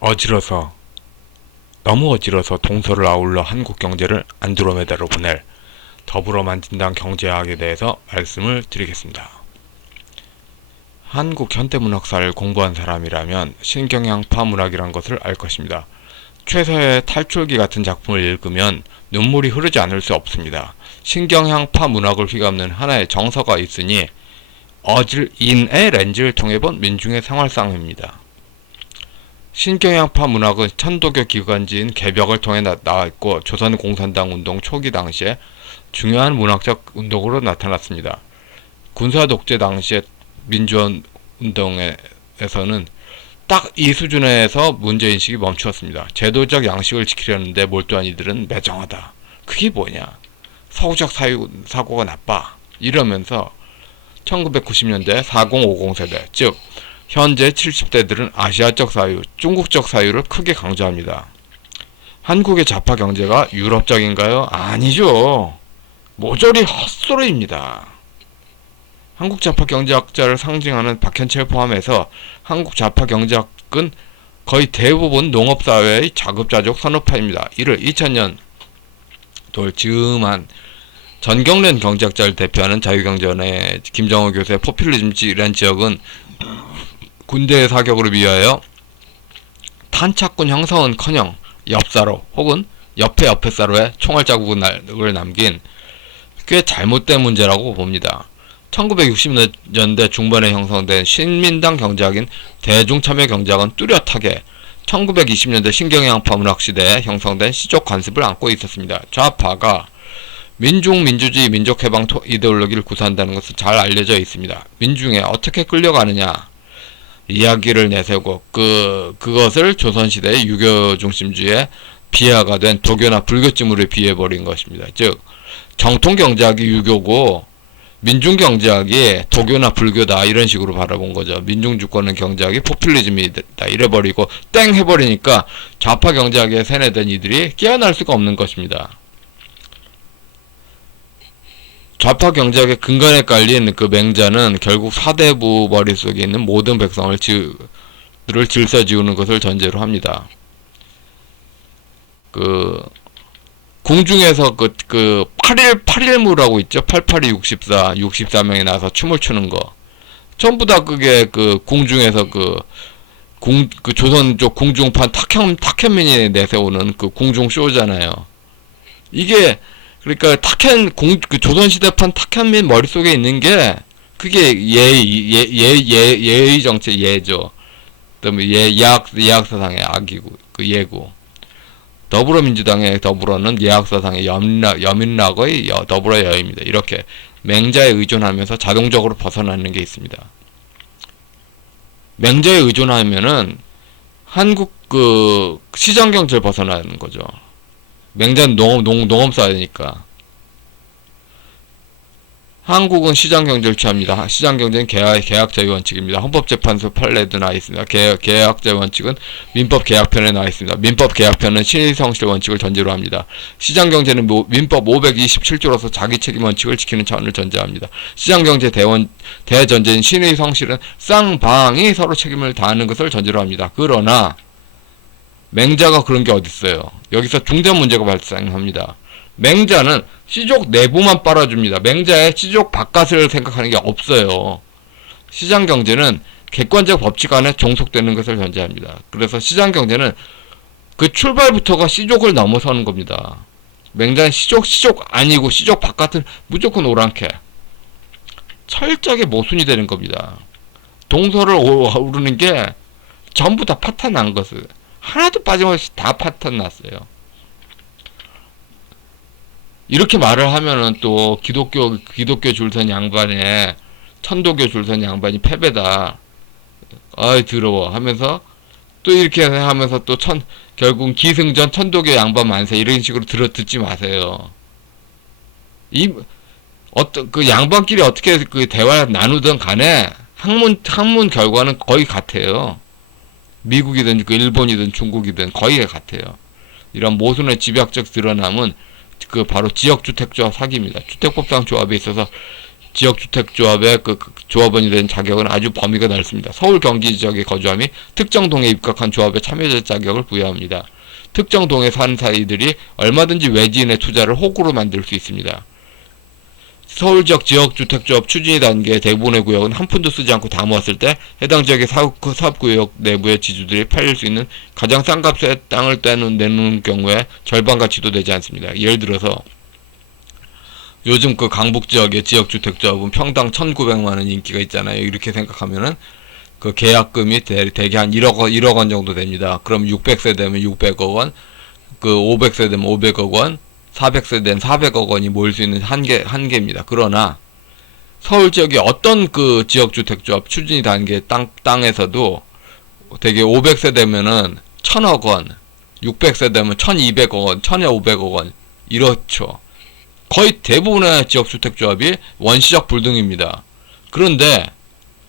어지러서 너무 어지러서 동서를 아울러 한국 경제를 안드로메다로 보낼 더불어만진당 경제학에 대해서 말씀을 드리겠습니다. 한국 현대문학사를 공부한 사람이라면 신경향파 문학이란 것을 알 것입니다. 최서의 탈출기 같은 작품을 읽으면 눈물이 흐르지 않을 수 없습니다. 신경향파 문학을 휘감는 하나의 정서가 있으니 어질인의 렌즈를 통해 본 민중의 생활상입니다. 신경향파 문학은 천도교 기관지인 개벽을 통해 나, 나왔고 조선 공산당 운동 초기 당시에 중요한 문학적 운동으로 나타났습니다. 군사 독재 당시의 민주화 운동에서는 딱 이 수준에서 문제 인식이 멈추었습니다. 제도적 양식을 지키려는데 몰두한 이들은 매정하다. 그게 뭐냐? 서구적 사유, 사고가 나빠. 이러면서 1990년대 4050 세대, 즉 현재 70대들은 아시아적 사유, 중국적 사유를 크게 강조합니다. 한국의 좌파 경제가 유럽적인가요? 아니죠. 모조리 헛소리입니다. 한국 좌파 경제학자를 상징하는 박현철 포함해서 한국 좌파 경제학은 거의 대부분 농업사회의 자급자족 선호파입니다. 이를 2000년 돌 즈음한 전경련 경제학자를 대표하는 자유경제원의 김정호 교수의 포퓰리즘이란 지역은 군대의 사격으로 비하여 탄착군 형성은커녕 옆사로 혹은 옆에 옆에 사로에 총알 자국을 남긴 꽤 잘못된 문제라고 봅니다. 1960년대 중반에 형성된 신민당 경제학인 대중참여 경제학은 뚜렷하게 1920년대 신경향 파 문학 시대에 형성된 시족 관습을 안고 있었습니다. 좌파가 민중 민주주의 민족해방 이데올로기를 구사한다는 것은 잘 알려져 있습니다. 민중에 어떻게 끌려가느냐 이야기를 내세우고 그 그것을 조선시대의 유교 중심주의의 비하가 된 도교나 불교쯤으로 비해 버린 것입니다. 즉 정통 경제학이 유교고 민중 경제학이 도교나 불교다 이런 식으로 바라본 거죠. 민중 주권은 경제학이 포퓰리즘이다 이래버리고 땡 해버리니까 좌파 경제학에 세뇌된 이들이 깨어날 수가 없는 것입니다. 좌파 경제학의 근간에 깔린 그 맹자는 결국 사대부 머릿속에 있는 모든 백성을 지, 를 질서 지우는 것을 전제로 합니다. 그 궁중에서 그, 그 8일 8일무라고 있죠. 88이 64, 64명이 나서 춤을 추는 거. 전부 다 그게 그 궁중에서 그 궁, 그 조선 쪽 궁중판 탁현, 탁현민이 내세우는 그 궁중 쇼잖아요. 이게, 그러니까 탁현, 공, 그 조선시대판 탁현민 머릿속에 있는 게, 그게 예, 예, 예, 예, 예의 정책 예죠. 그다음에 예, 예학, 예학사상의 악이고, 그 예고. 더불어민주당의 더불어는 예학사상의 염락, 여민락의 여, 더불어 여입니다. 이렇게 맹자에 의존하면서 자동적으로 벗어나는 게 있습니다. 맹자에 의존하면은 한국 그 시장 경제를 벗어나는 거죠. 맹자는 농업, 농, 농업 사회니까. 한국은 시장 경제를 취합니다. 시장 경제는 계약, 계약자의 원칙입니다. 헌법재판소 판례도 나와 있습니다. 계약, 계약자의 원칙은 민법 계약편에 나와 있습니다. 민법 계약편은 신의성실 원칙을 전제로 합니다. 시장 경제는 민법 527조로서 자기 책임 원칙을 지키는 차원을 전제합니다. 시장 경제 대원 대전제인 신의성실은 쌍방이 서로 책임을 다하는 것을 전제로 합니다. 그러나 맹자가 그런 게 어디 있어요? 여기서 중대 문제가 발생합니다. 맹자는 시족 내부만 빨아줍니다. 맹자의 시족 바깥을 생각하는 게 없어요. 시장 경제는 객관적 법칙 안에 종속되는 것을 전제합니다. 그래서 시장 경제는 그 출발부터가 시족을 넘어서는 겁니다. 맹자는 시족, 시족 아니고 시족 바깥은 무조건 오랑캐. 철저하게 모순이 되는 겁니다. 동서를 오르는 게 전부 다 파탄 난 것을 하나도 빠짐없이 다 파탄 났어요. 이렇게 말을 하면은 또 기독교 기독교 줄선 양반에 천도교 줄선 양반이 패배다. 아이 더러워 하면서 또 이렇게 하면서 또 천 결국 기승전 천도교 양반 만세 이런 식으로 들어 듣지 마세요. 이 어떤 그 양반끼리 어떻게 그 대화 나누든 간에 학문 학문 결과는 거의 같아요. 미국이든 그 일본이든 중국이든 거의 같아요. 이런 모순의 집약적 드러남은 그 바로 지역주택조합 사기입니다. 주택법상 조합에 있어서 지역주택조합의 그, 그 조합원이 된 자격은 아주 범위가 넓습니다. 서울 경기 지역에 거주함이 특정 동에 입각한 조합의 참여자 자격을 부여합니다. 특정 동에 사는 사이들이 얼마든지 외지인의 투자를 호구로 만들 수 있습니다. 서울 지역 지역 주택조합 추진이 단계 대부분의 구역은 한 푼도 쓰지 않고 다 모았을 때 해당 지역의 사업, 사업구역 내부의 지주들이 팔릴 수 있는 가장 싼 값에 땅을 떼는, 내놓는 경우에 절반 가치도 되지 않습니다. 예를 들어서 요즘 그 강북 지역의 지역 주택조합은 평당 1,900만 원 인기가 있잖아요. 이렇게 생각하면은 그 계약금이 대, 대개 한 1억 원, 1억 원 정도 됩니다. 그럼 600세 되면 600억 원, 그 500세 되면 500억 원, 400세 된 400억 원이 모일 수 있는 한계 한계입니다. 그러나 서울 지역의 어떤 그 지역 주택조합 추진이 단계 땅 땅에서도 되게 500세 되면은 1000억 원, 600세 되면 1200억 원, 1500억 원 이렇죠. 거의 대부분의 지역주택조합이 원시적 불등입니다. 그런데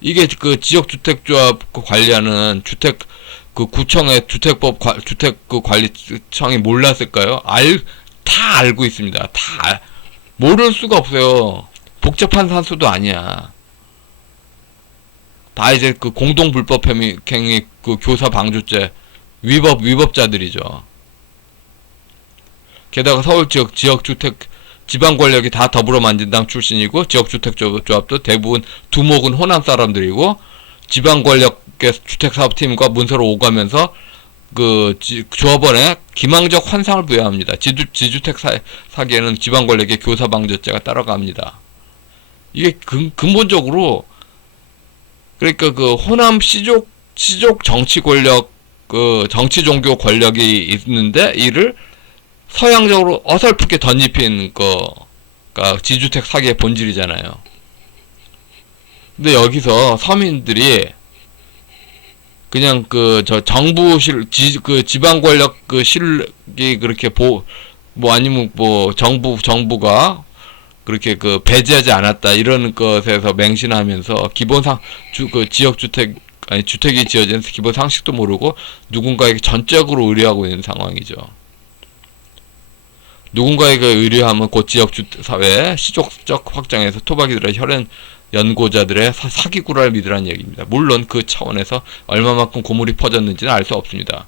이게 그 지역주택조합 그 관리하는 주택 그 구청의 주택법 관- 주택 그 관리청이 몰랐을까요? 알 다 알고 있습니다. 다 알- 모를 수가 없어요. 복잡한 산수도 아니야. 다 이제 그 공동 불법 행위 그 교사 방조죄 위법 위법자들이죠. 게다가 서울 지역 지역 주택 지방 권력이 다 더불어민주당 출신이고 지역 주택 조합도 대부분 두목은 호남 사람들이고 지방 권력의 주택 사업팀과 문서로 오가면서 그 지, 조합원에 기망적 환상을 부여합니다. 지주, 지주택 사, 사기에는 지방 권력의 교사 방조죄가 따라갑니다. 이게 근, 근본적으로 그러니까 그 호남 시족 시족 정치 권력 그 정치 종교 권력이 있는데 이를 서양적으로 어설프게 덧입힌 거가 지주택 사기의 본질이잖아요. 근데 여기서 서민들이 그냥 그 저 정부 실 지 그 지방 권력 그 실력이 그렇게 보 뭐 아니면 뭐 정부 정부가 그렇게 그 배제하지 않았다 이런 것에서 맹신하면서 기본 상 주그 지역 주택 아니 주택이 지어진 기본 상식도 모르고 누군가에게 전적으로 의뢰하고 있는 상황이죠. 누군가에게 의뢰하면 곧 지역 주 사회 시족적 확장에서 토박이들의 혈연 연고자들의 사, 사기구라를 믿으라는 얘기입니다. 물론 그 차원에서 얼마만큼 고물이 퍼졌는지는 알 수 없습니다.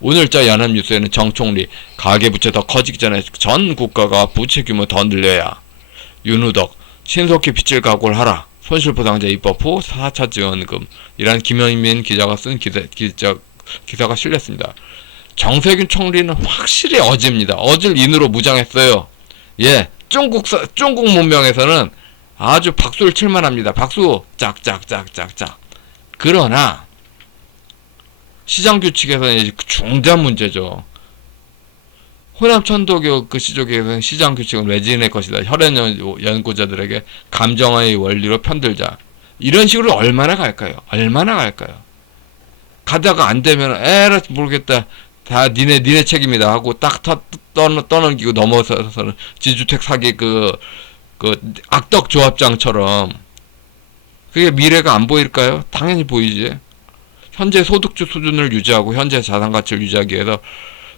오늘자 연합뉴스에는 정 총리 가계부채 더 커지기 전에 전 국가가 부채 규모 더 늘려야 윤우덕 신속히 빚을 각오를 하라 손실보상제 입법 후 4차 지원금 이란 김현민 기자가 쓴 기사, 기자, 기사가 실렸습니다. 정세균 총리는 확실히 어지입니다. 어질 인으로 무장했어요. 예, 중국 사, 중국 문명에서는 아주 박수를 칠만합니다. 박수 짝짝짝짝짝. 그러나 시장 규칙에서는 이제 중대한 문제죠. 호남 천도교 그 시족에서는 시장 규칙은 외지인의 것이다. 혈연 연- 연구자들에게 감정의 원리로 편들자. 이런 식으로 얼마나 갈까요? 얼마나 갈까요? 가다가 안 되면 에라 모르겠다. 다 니네 니네 책임이다 하고 딱 떠, 떠, 떠넘기고 넘어서서는 지주택 사기 그, 그 악덕 조합장처럼 그게 미래가 안 보일까요? 당연히 보이지. 현재 소득주 수준을 유지하고 현재 자산 가치를 유지하기 위해서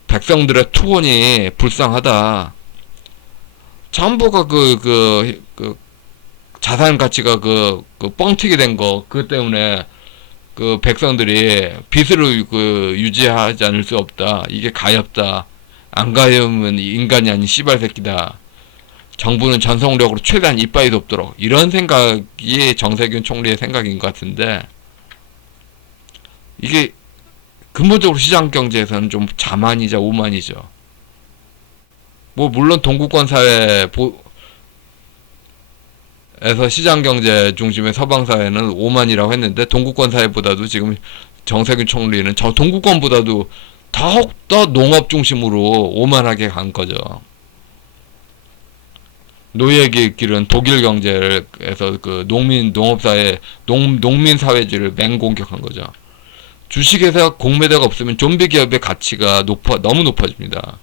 백성들의 투혼이 불쌍하다. 전부가 그, 그, 그, 자산 가치가 그, 그 뻥튀기 된 거, 그 때문에 그 백성들이 빚을 그 유지하지 않을 수 없다. 이게 가엾다. 안 가엾으면 인간이 아닌 씨발 새끼다. 정부는 전속력으로 최대한 이빠이 돕도록 이런 생각이 정세균 총리의 생각인 것 같은데 이게 근본적으로 시장 경제에서는 좀 자만이자 오만이죠. 뭐 물론 동구권 사회 보, 에서 시장 경제 중심의 서방 사회는 오만이라고 했는데 동구권 사회보다도 지금 정세균 총리는 저 동구권보다도 더욱 더 농업 중심으로 오만하게 간 거죠. 노예의 길은 독일 경제에서 그 농민 농업사회 농 농민 사회주의를 맹공격한 거죠. 주식에서 공매도가 없으면 좀비 기업의 가치가 높아 너무 높아집니다.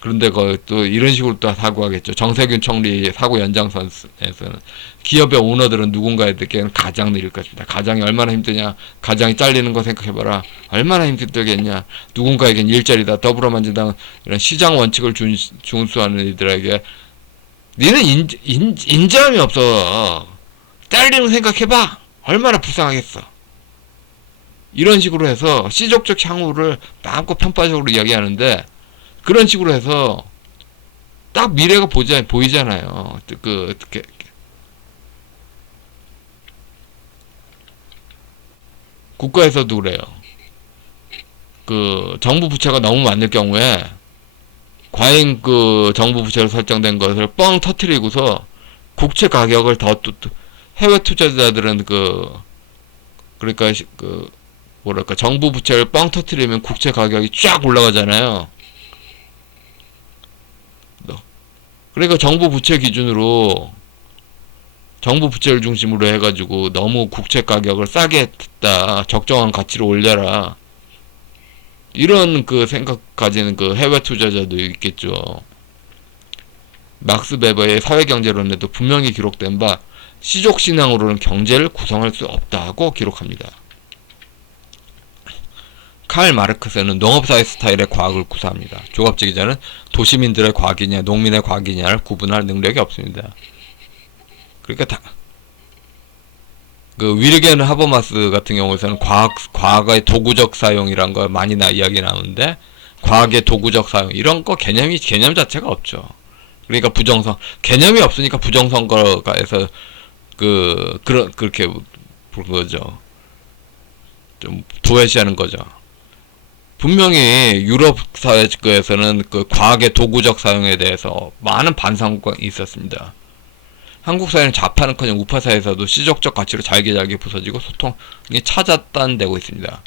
그런데 그또 이런 식으로 또 사고하겠죠. 정세균 총리 사고 연장선에서는 기업의 오너들은 누군가에게는 가장 느릴 것입니다. 가장이 얼마나 힘드냐, 가장이 잘리는 거 생각해봐라. 얼마나 힘들겠냐. 누군가에겐 일자리다. 더불어민주당은 이런 시장 원칙을 준, 준수하는 이들에게 니는 인, 인, 인자함이 없어. 잘리는 생각해봐. 얼마나 불쌍하겠어. 이런 식으로 해서 시족적 향후를 마음껏 편파적으로 이야기하는데 그런 식으로 해서 딱 미래가 보자, 보이잖아요. 그, 그, 국가에서도 그래요. 그 정부 부채가 너무 많을 경우에 과잉 그 정부 부채로 설정된 것을 뻥 터트리고서 국채 가격을 더 또- 또 해외 투자자들은 그 그러니까 시- 그 뭐랄까 정부 부채를 뻥 터트리면 국채 가격이 쫙 올라가잖아요. 너- 그러니까 정부 부채 기준으로 정부 부채를 중심으로 해가지고 너무 국채 가격을 싸게 했다 적정한 가치로 올려라 이런 그 생각 가지는 그 해외 투자자도 있겠죠. 막스 베버의 사회경제론에도 분명히 기록된 바 시족 신앙으로는 경제를 구성할 수 없다고 기록합니다. 칼 마르크스는 농업사회 스타일의 과학을 구사합니다. 조갑제 기자는 도시민들의 과학이냐 농민의 과학이냐를 구분할 능력이 없습니다. 그러니까 다, 그 위르겐 하버마스 같은 경우에는 과학 과거의 도구적 사용이란 거 많이 나 이야기 나오는데 과학의 도구적 사용 이런 거 개념이 개념 자체가 없죠. 그러니까 부정성 개념이 없으니까 부정선거가에서 그 그런 그렇게 부른 거죠. 좀 도외시하는 거죠. 분명히 유럽 사회에서는 그 과학의 도구적 사용에 대해서 많은 반성이 있었습니다. 한국 사회는 좌파는커녕 우파 사회에서도 시적적 가치로 잘게잘게 부서지고 소통이 찾아단되고 있습니다.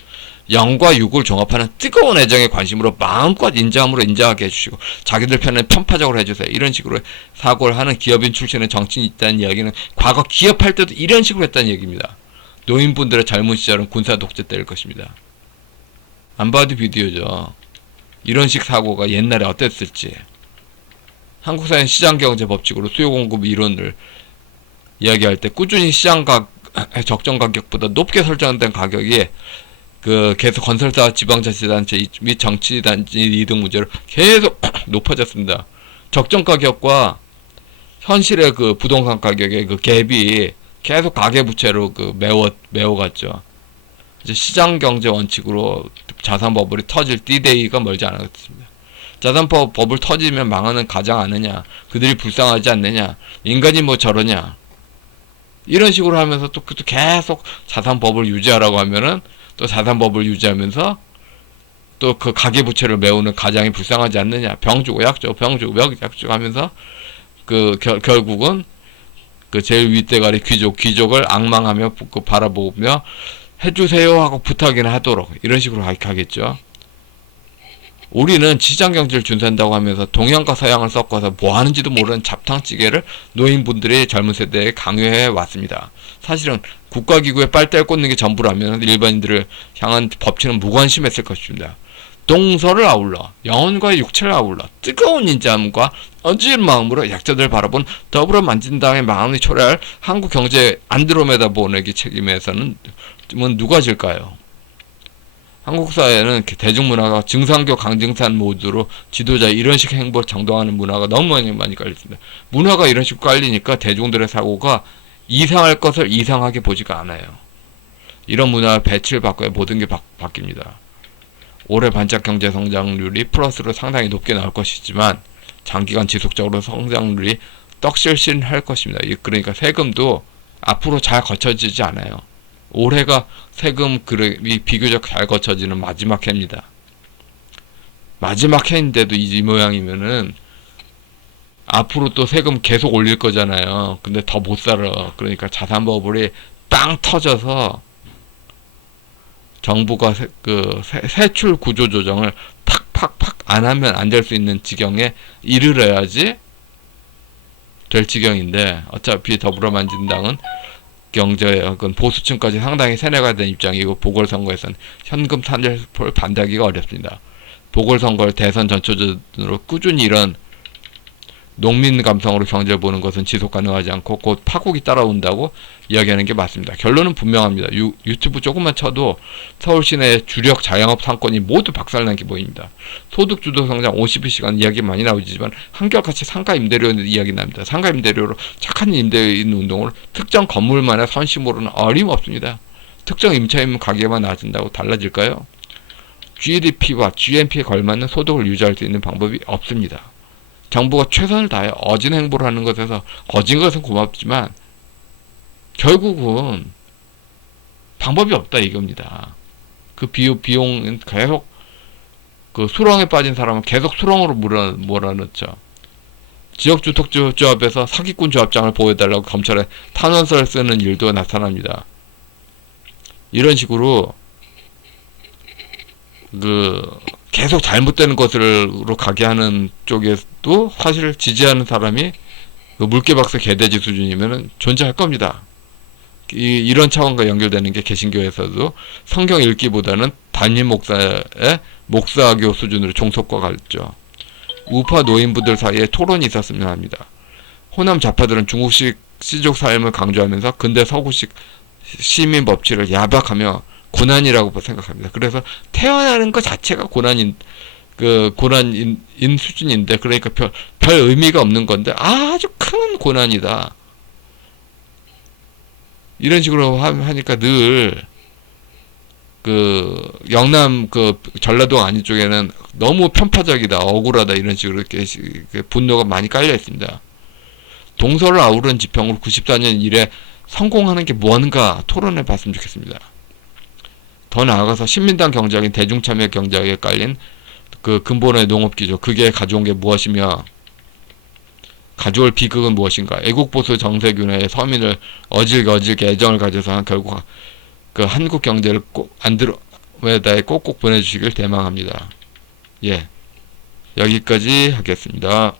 영과 육을 종합하는 뜨거운 애정의 관심으로 마음껏 인자함으로 인자하게 해주시고 자기들 편에 편파적으로 해주세요. 이런 식으로 사고를 하는 기업인 출신의 정치인이 있다는 이야기는 과거 기업할 때도 이런 식으로 했다는 얘기입니다. 노인분들의 젊은 시절은 군사 독재 때일 것입니다. 안 봐도 비디오죠. 이런 식 사고가 옛날에 어땠을지. 한국 사회는 시장 경제 법칙으로 수요 공급 이론을 이야기할 때 꾸준히 시장 가 적정 가격보다 높게 설정된 가격이 그 계속 건설사 지방자치단체 및 정치단체 이등 문제로 계속 높아졌습니다. 적정 가격과 현실의 그 부동산 가격의 그 갭이 계속 가계부채로 그 메워 메워갔죠. 이제 시장 경제 원칙으로 자산 버블이 터질 디데이가 멀지 않았습니다. 자산법 법을 터지면 망하는 가장 아느냐 그들이 불쌍하지 않느냐 인간이 뭐 저러냐 이런 식으로 하면서 또, 또 계속 자산법을 유지하라고 하면은 또 자산법을 유지하면서 또 그 가계부채를 메우는 가장이 불쌍하지 않느냐 병 주고 약 주고 병 주고 약 주고 하면서 그 결, 결국은 그 제일 윗대가리 귀족 귀족을 악망하며 그 바라보며 해주세요 하고 부탁이나 하도록 이런 식으로 가- 가겠죠. 우리는 경제를 준수한다고 하면서 동양과 서양을 섞어서 뭐 하는지도 모르는 잡탕찌개를 노인분들이 젊은 세대에 강요해 왔습니다. 사실은 국가기구에 빨대를 꽂는 게 전부라면 일반인들을 향한 법치는 무관심했을 것입니다. 동서를 아울러 영혼과 육체를 아울러 뜨거운 인자함과 어지른 마음으로 약자들 바라본 더불어 만진당의 마음이 초래할 한국 경제 안드로메다 보내기 책임에서는 누가 질까요? 한국 사회는 대중문화가 증상교 강증산 모드로 지도자 이런 식 행보를 정당하는 문화가 너무 많이 많이 깔렸습니다. 문화가 이런 식으로 깔리니까 대중들의 사고가 이상할 것을 이상하게 보지가 않아요. 이런 문화 배치를 바꿔야 모든 게 바, 바뀝니다. 올해 반짝 경제 성장률이 플러스로 상당히 높게 나올 것이지만 장기간 지속적으로 성장률이 떡실실할 것입니다. 그러니까 세금도 앞으로 잘 거쳐지지 않아요. 올해가 세금 그룹이 비교적 잘 거쳐지는 마지막 해입니다. 마지막 해인데도 이 모양이면은 앞으로 또 세금 계속 올릴 거잖아요. 근데 더 못 살아. 그러니까 자산 버블이 빵 터져서 정부가 세, 그 세, 세출 구조 조정을 팍팍팍 안 하면 안 될 수 있는 지경에 이르러야지 될 지경인데 어차피 더불어만진당은 경제학은 보수층까지 상당히 세뇌가 된 입장이고 보궐선거에서는 현금 탄절포를 반대하기가 어렵습니다. 보궐선거를 대선 전초전으로 꾸준히 이런 농민 감성으로 경제를 보는 것은 지속 가능하지 않고 곧 파국이 따라온다고 이야기하는 게 맞습니다. 결론은 분명합니다. 유, 유튜브 조금만 쳐도 서울 시내 주력 자영업 상권이 모두 박살난 게 보입니다. 소득 주도 성장 52시간 이야기 많이 나오지만 한결같이 상가 임대료 이야기 납니다. 상가 임대료로 착한 임대인 운동을 특정 건물만의 선심으로는 어림없습니다. 특정 임차인 가격만 낮은다고 달라질까요? GDP와 GNP에 걸맞는 소득을 유지할 수 있는 방법이 없습니다. 정부가 최선을 다해 어진 행보를 하는 것에서 어진 것은 고맙지만 결국은 방법이 없다 이겁니다. 그 비용 계속 그 수렁에 빠진 사람은 계속 수렁으로 몰아 몰아넣죠. 지역주택조합에서 사기꾼 조합장을 보여달라고 검찰에 탄원서를 쓰는 일도 나타납니다. 이런 식으로 그 계속 잘못되는 것으로 가게 하는 쪽에도 사실 지지하는 사람이 그 물개박스 개돼지 수준이면은 존재할 겁니다. 이, 이런 차원과 연결되는 게 개신교에서도 성경 읽기보다는 담임 목사의 목사교 수준으로 종속과 같죠. 우파 노인부들 사이에 토론이 있었으면 합니다. 호남 좌파들은 중국식 시족 삶을 강조하면서 근대 서구식 시민 법치를 야박하며 고난이라고 생각합니다. 그래서 태어나는 것 자체가 고난인 그 고난인 인 수준인데 그러니까 별, 별 의미가 없는 건데 아주 큰 고난이다. 이런 식으로 하, 하니까 늘 그 영남 그 전라도 아닌 쪽에는 너무 편파적이다 억울하다 이런 식으로 이렇게 분노가 많이 깔려 있습니다. 동서를 아우르는 지평으로 94년 이래 성공하는 게 무언가 토론해 봤으면 좋겠습니다. 더 나아가서 신민당 경제학인 대중참여 경제학에 깔린 그 근본의 농업기조 그게 가져온 게 무엇이며 가져올 비극은 무엇인가 애국보수 정세균의 서민을 어질게 애정을 가져서 한 결국 그 한국 경제를 꼭 안드로메다에 꼭꼭 보내주시길 대망합니다. 예 여기까지 하겠습니다.